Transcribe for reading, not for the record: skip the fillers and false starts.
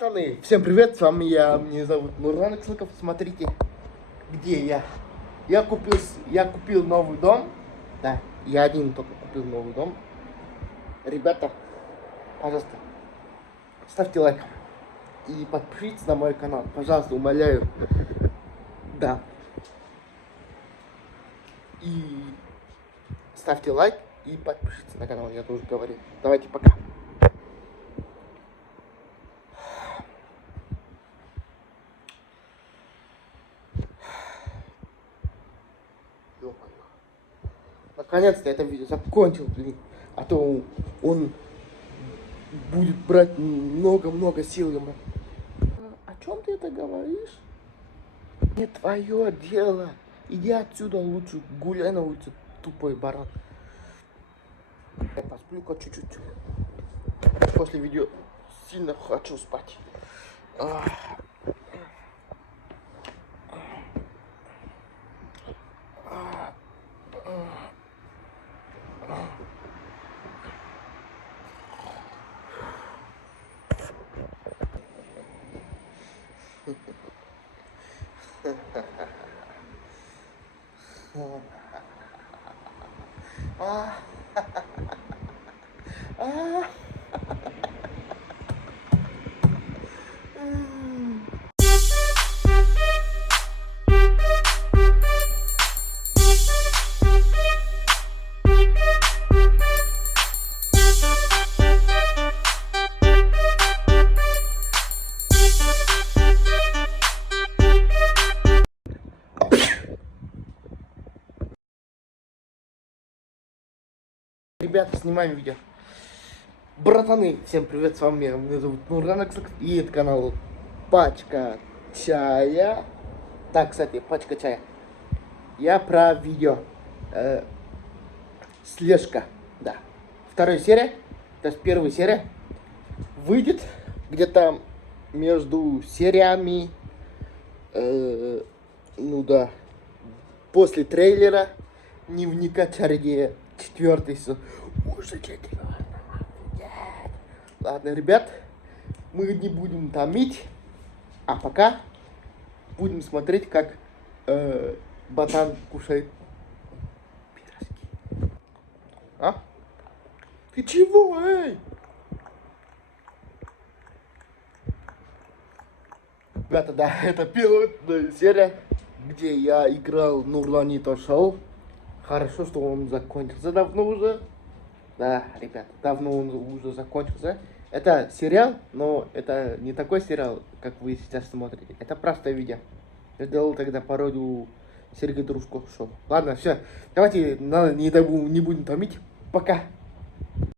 Братаны, всем привет, с вами меня зовут Нурлан Икслыков. Смотрите, где я. Я купил новый дом. Да, я один только купил новый дом. Ребята, пожалуйста, ставьте лайк и подпишитесь на мой канал. Пожалуйста, умоляю. Да. И ставьте лайк и подпишитесь на канал, я тоже говорю. Давайте, пока. Наконец-то это видео закончил, блин. А то он будет брать много-много сил ему. О чем ты это говоришь? Не твое дело. Иди отсюда лучше, гуляй на улице, тупой баран. Я посплю-ка чуть-чуть. После видео сильно хочу спать. Ребята, снимаем видео. Братаны, всем привет, с вами меня зовут Нурлан Икслыков, и это канал Пачка Чая. Так, кстати, Пачка Чая. Я про видео. Слежка, да. Вторая серия, то есть первая серия, выйдет где-то между сериями, ну да, после трейлера Дневника Чародея. 4-й сезон. Уже 4. Ладно, ребят, мы не будем томить, а пока будем смотреть, как ботан кушает пидорски. А? Ты чего, эй? Ребята, да, это пилотная серия, где я играл Нурланито Шоу. Хорошо, что он закончился давно уже. Да, ребят, давно он уже закончился. Это сериал, но это не такой сериал, как вы сейчас смотрите. Это просто видео. Я сделал тогда пародию Сергея Дружков шоу. Ладно, все. Давайте не будем томить. Пока.